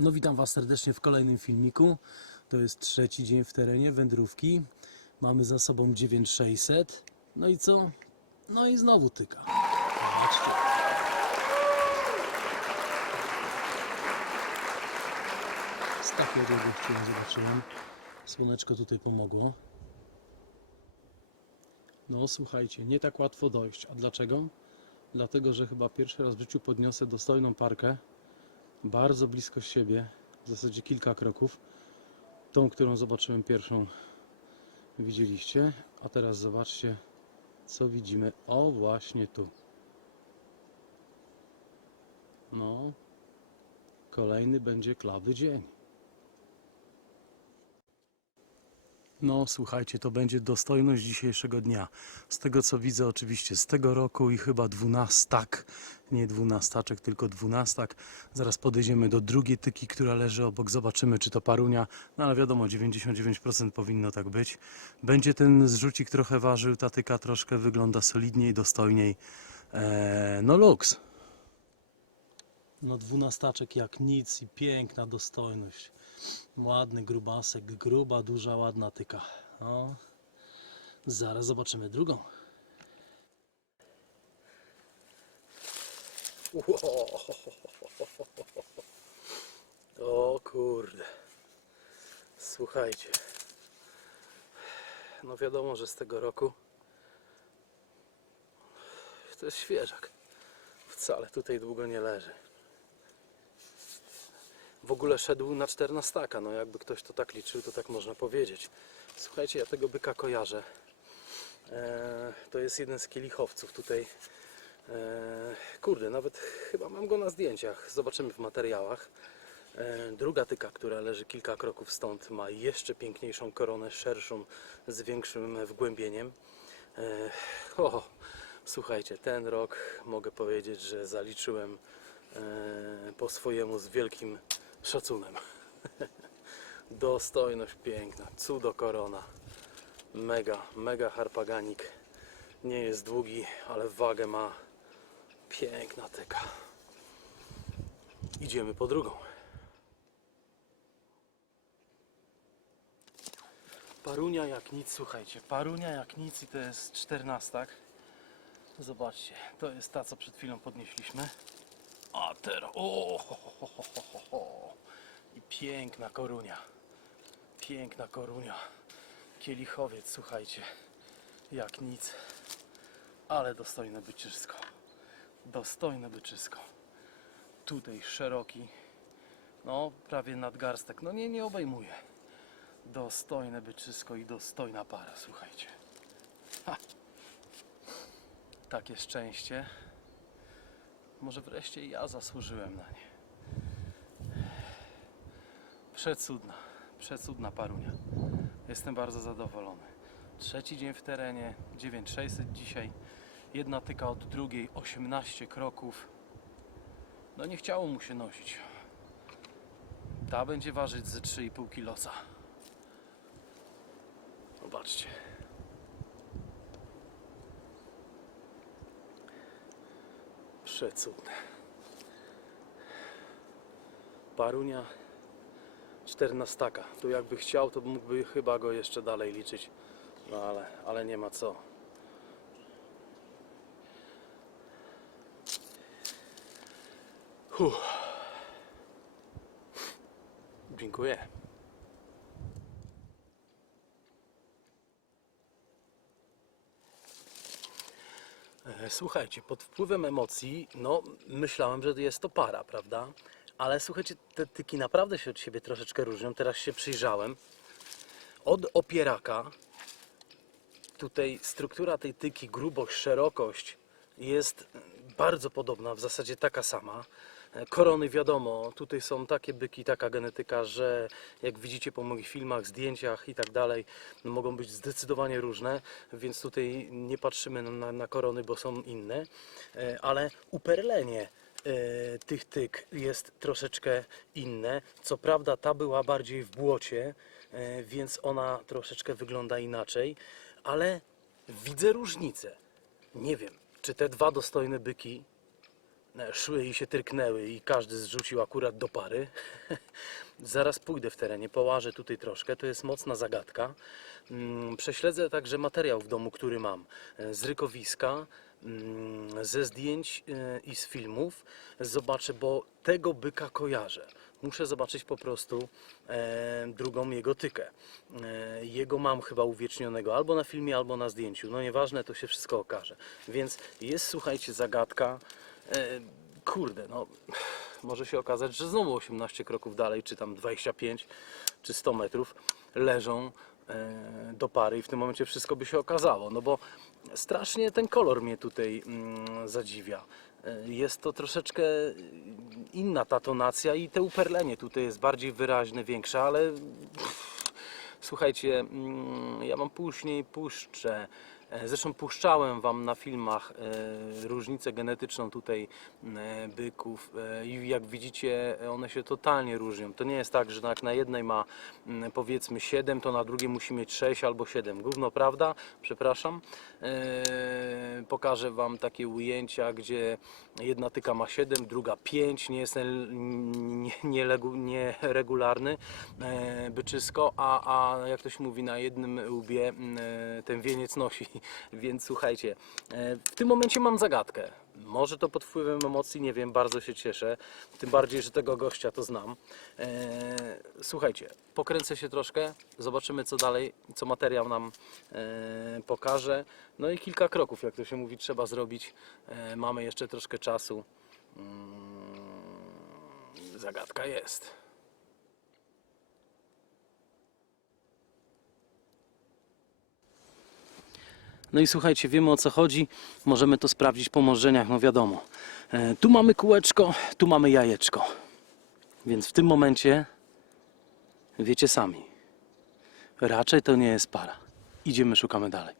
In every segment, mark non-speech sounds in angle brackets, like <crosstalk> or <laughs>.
No witam Was serdecznie w kolejnym filmiku. To jest trzeci dzień w terenie wędrówki. Mamy za sobą 9600. No i co? No i znowu tyka. Zobaczcie. Z takiego gościu zobaczyłem. Słoneczko tutaj pomogło. No słuchajcie, nie tak łatwo dojść. A dlaczego? Dlatego, że chyba pierwszy raz w życiu podniosę dostojną parkę bardzo blisko siebie, w zasadzie kilka kroków. Tą, którą zobaczyłem pierwszą, widzieliście, a teraz zobaczcie, co widzimy. O, właśnie tu. No, kolejny będzie klawy dzień. No, słuchajcie, to będzie dostojność dzisiejszego dnia. Z tego co widzę, oczywiście z tego roku i chyba dwunastak, nie dwunastaczek, tylko dwunastak. Zaraz podejdziemy do drugiej tyki, która leży obok. Zobaczymy, czy to parunia. No ale wiadomo, 99% powinno tak być. Będzie ten zrzucik trochę ważył, ta tyka troszkę wygląda solidniej, dostojniej. Eee, no luks. No dwunastaczek jak nic i piękna dostojność. Ładny grubasek, gruba, duża, ładna tyka. No. Zaraz zobaczymy drugą. O kurde. Słuchajcie. No wiadomo, że z tego roku to jest świeżak. Wcale tutaj długo nie leży. W ogóle szedł na 14, no jakby ktoś to tak liczył, to tak można powiedzieć. Słuchajcie, ja tego byka kojarzę. Eee, to jest jeden z kielichowców tutaj. Eee, kurde, nawet chyba mam go na zdjęciach. Zobaczymy w materiałach. Eee, druga tyka, która leży kilka kroków stąd, ma jeszcze piękniejszą koronę, szerszą, z większym wgłębieniem. Eee, o, słuchajcie, ten rok mogę powiedzieć, że zaliczyłem po swojemu z wielkim szacunem. <laughs> Dostojność piękna, cudo korona. Mega, mega harpaganik. Nie jest długi, ale wagę ma. Piękna tyka. Idziemy po drugą. Parunia jak nic, słuchajcie. Parunia jak nic i to jest czternastak. Zobaczcie, to jest ta, co przed chwilą podnieśliśmy. A teraz, o, ho, ho, ho, ho, ho. i piękna korunia. Piękna korunia. Kielichowiec, słuchajcie, jak nic, ale dostojne byczysko. Dostojne byczysko. Tutaj szeroki, no prawie nadgarstek, no nie, nie obejmuje. Dostojne byczysko i dostojna para, słuchajcie. Ha. Takie szczęście. Może wreszcie ja zasłużyłem na nie. Przecudna, przecudna parunia. Jestem bardzo zadowolony. Trzeci dzień w terenie, 9600 dzisiaj. Jedna tyka od drugiej, 18 kroków. No nie chciało mu się nosić. Ta będzie ważyć ze 3,5 kiloca. Zobaczcie. Przecudne. Parunia 14. Tu jakby chciał, to mógłby chyba go jeszcze dalej liczyć. No ale, ale nie ma co. Huh. Dziękuję. E, Słuchajcie, pod wpływem emocji, no myślałem, że jest to para, prawda? Ale słuchajcie, te tyki naprawdę się od siebie troszeczkę różnią. Teraz się przyjrzałem. Od opieraka, tutaj struktura tej tyki, grubość, szerokość jest bardzo podobna, w zasadzie taka sama. Korony wiadomo, tutaj są takie byki, taka genetyka, że jak widzicie po moich filmach, zdjęciach i tak dalej, mogą być zdecydowanie różne, więc tutaj nie patrzymy na, na korony, bo są inne, E, ale uperlenie e, tych tyk jest troszeczkę inne. Co prawda ta była bardziej w błocie, e, więc ona troszeczkę wygląda inaczej, ale widzę różnicę. Nie wiem, czy te dwa dostojne byki szły i się tyrknęły i każdy zrzucił akurat do pary. <laughs> Zaraz pójdę w terenie, połażę tutaj troszkę, to jest mocna zagadka. Mm, Prześledzę także materiał w domu, który mam e, z rykowiska, mm, ze zdjęć e, i z filmów. Zobaczę, bo tego byka kojarzę. Muszę zobaczyć po prostu e, drugą jego tykę. Jego mam chyba uwiecznionego albo na filmie, albo na zdjęciu. No nieważne, to się wszystko okaże. Więc jest, słuchajcie, zagadka. E, kurde, no może się okazać, że znowu 18 kroków dalej, czy tam 25, czy 100 metrów leżą e, do pary i w tym momencie wszystko by się okazało. No bo strasznie ten kolor mnie tutaj mm, zadziwia. E, Jest to troszeczkę inna ta tonacja i te uperlenie tutaj jest bardziej wyraźne, większe, ale słuchajcie, mm, ja mam później puszczę. Zresztą puszczałem Wam na filmach e, różnicę genetyczną tutaj e, byków e, i jak widzicie one się totalnie różnią. To nie jest tak, że jak na jednej ma mm, powiedzmy 7, to na drugiej musi mieć 6 albo 7. Gówno prawda? Przepraszam. Pokażę Wam takie ujęcia, gdzie jedna tyka ma 7, druga 5, nie jest nieregularny byczysko, a, a jak to się mówi, na jednym łbie m, e, ten wieniec nosi. Więc słuchajcie, e, w tym momencie mam zagadkę. Może to pod wpływem emocji, nie wiem, bardzo się cieszę. Tym bardziej, że tego gościa to znam. E, słuchajcie, pokręcę się troszkę, zobaczymy co dalej, co materiał nam e, pokaże. No i kilka kroków, jak to się mówi, trzeba zrobić. Mamy jeszcze troszkę czasu. Mm, zagadka jest. No i słuchajcie, wiemy o co chodzi. Możemy to sprawdzić po możeniach, no wiadomo. E, tu mamy kółeczko, tu mamy jajeczko. Więc w tym momencie wiecie sami. Raczej to nie jest para. Idziemy, szukamy dalej.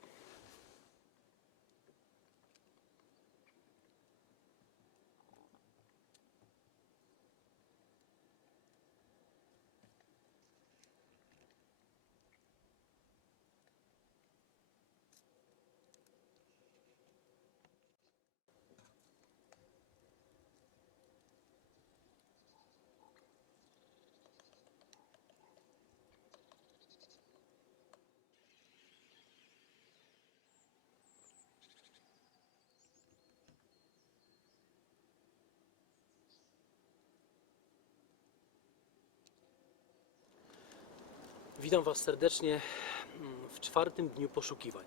Witam Was serdecznie mm, w czwartym dniu poszukiwań.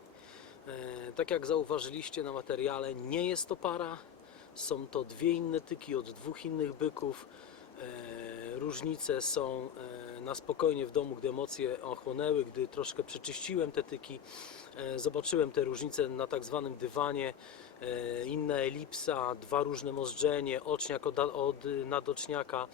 E, Tak jak zauważyliście na materiale, nie jest to para. Są to dwie inne tyki od dwóch innych byków. E, Różnice są e, na spokojnie w domu, gdy emocje ochłonęły, gdy troszkę przeczyściłem te tyki. Zobaczyłem te różnice na tak zwanym dywanie. E, Inna elipsa, dwa różne możdżenie, oczniak od, od nadoczniaka, e,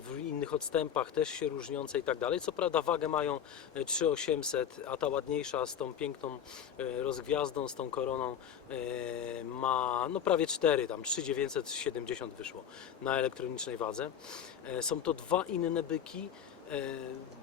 w innych odstępach też się różniące i tak dalej. Co prawda wagę mają e, 3800, a ta ładniejsza z tą piękną e, rozgwiazdą, z tą koroną e, ma no prawie 4, tam 3970 wyszło na elektronicznej wadze. E, Są to dwa inne byki. e,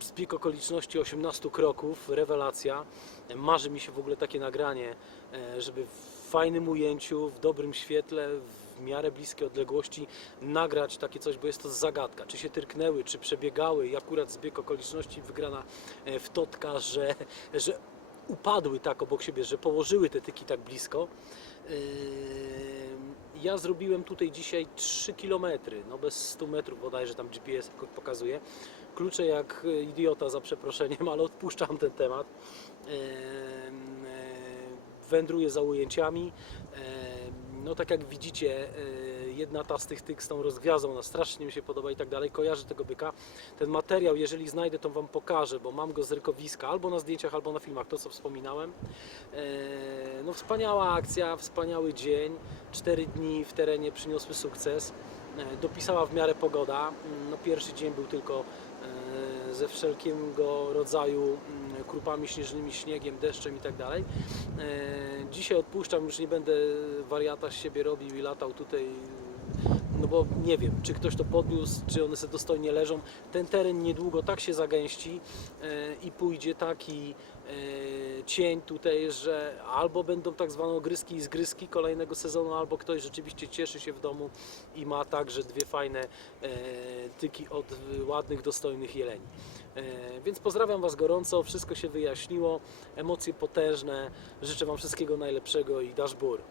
Zbieg okoliczności 18 kroków, rewelacja. E, Marzy mi się w ogóle takie nagranie, e, żeby fajnym ujęciu, w dobrym świetle, w miarę bliskie odległości nagrać takie coś, bo jest to zagadka. Czy się tyrknęły, czy przebiegały i akurat zbieg okoliczności wygrana e, w totka, że, że upadły tak obok siebie, że położyły te tyki tak blisko. Ym, Ja zrobiłem tutaj dzisiaj 3 km, no bez 100 metrów bodajże tam GPS pokazuje. Klucze jak idiota za przeproszeniem, <laughs> ale odpuszczam ten temat. Ym, e, Wędruję za ujęciami. Ym, No tak jak widzicie, e, jedna ta z tych tyk z tą rozgwiazdą, ona strasznie mi się podoba i tak dalej, kojarzę tego byka. Ten materiał, jeżeli znajdę, to Wam pokażę, bo mam go z rykowiska, albo na zdjęciach, albo na filmach, to co wspominałem. E, No wspaniała akcja, wspaniały dzień, cztery dni w terenie przyniosły sukces. E, Dopisała w miarę pogoda. No pierwszy dzień był tylko e, ze wszelkiego rodzaju mm, krupami śnieżnymi, śniegiem, deszczem i tak. E, Dzisiaj odpuszczam, już nie będę wariata z siebie robił i latał tutaj no bo nie wiem, czy ktoś to podniósł, czy one sobie dostojnie leżą. Ten teren niedługo tak się zagęści e, i pójdzie taki e, cień tutaj, że albo będą tak zwane ogryski i zgryzki kolejnego sezonu, albo ktoś rzeczywiście cieszy się w domu i ma także dwie fajne e, tyki od ładnych, dostojnych jeleni. Więc pozdrawiam Was gorąco, wszystko się wyjaśniło, emocje potężne, życzę Wam wszystkiego najlepszego i dasz bór.